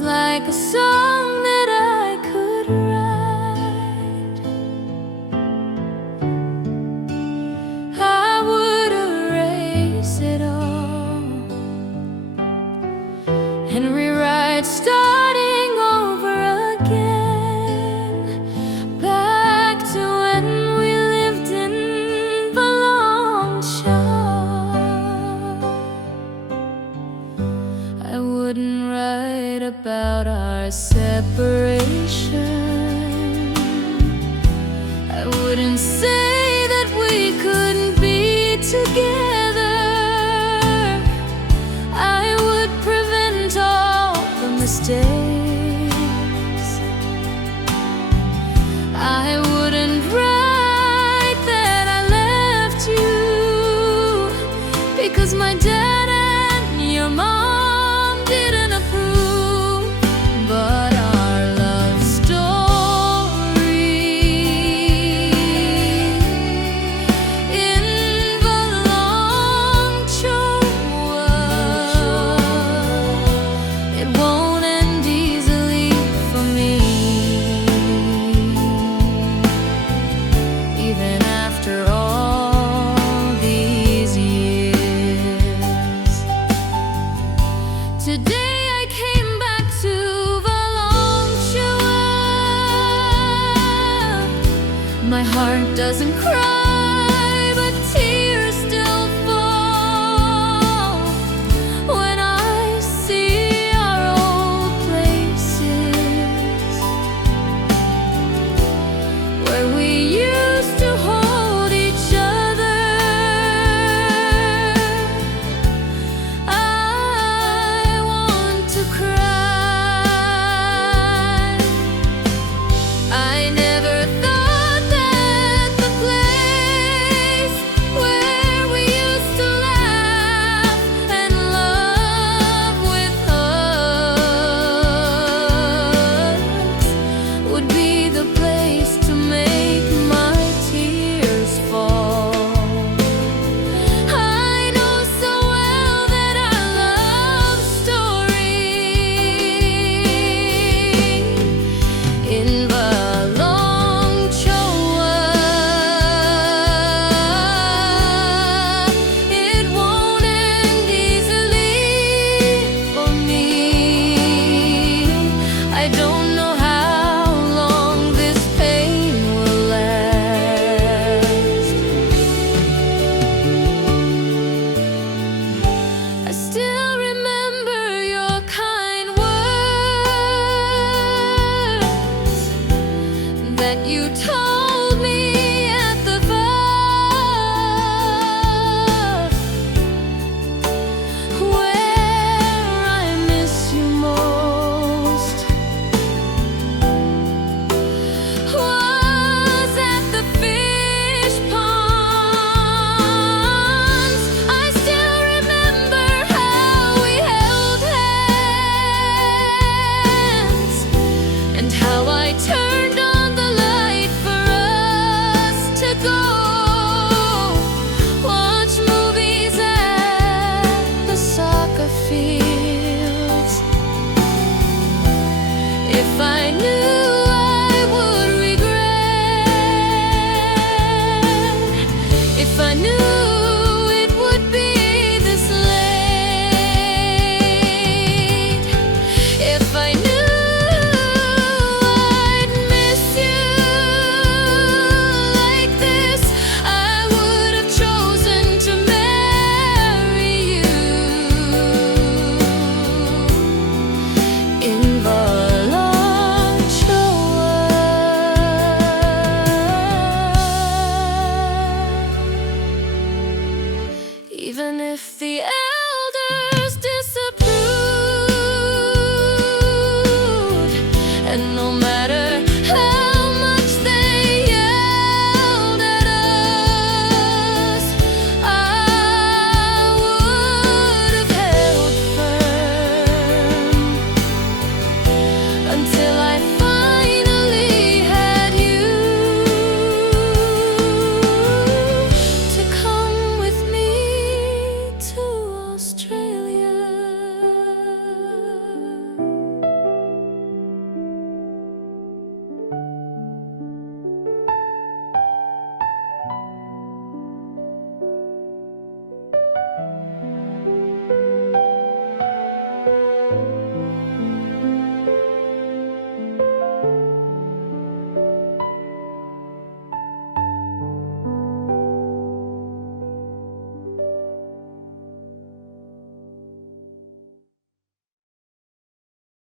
was like a song that I could write. I would erase it all and rewrite, starting over again, back to when we lived in the long shore. I wouldn't write about our separation. I wouldn't say that we couldn't be together. I would prevent all the mistakes. I wouldn't write that I left you because my dad and your mom didn't approve. But our love story in the long chore, it won't end easily for me, even after all these years. Today I came back to the long shore. My heart doesn't cry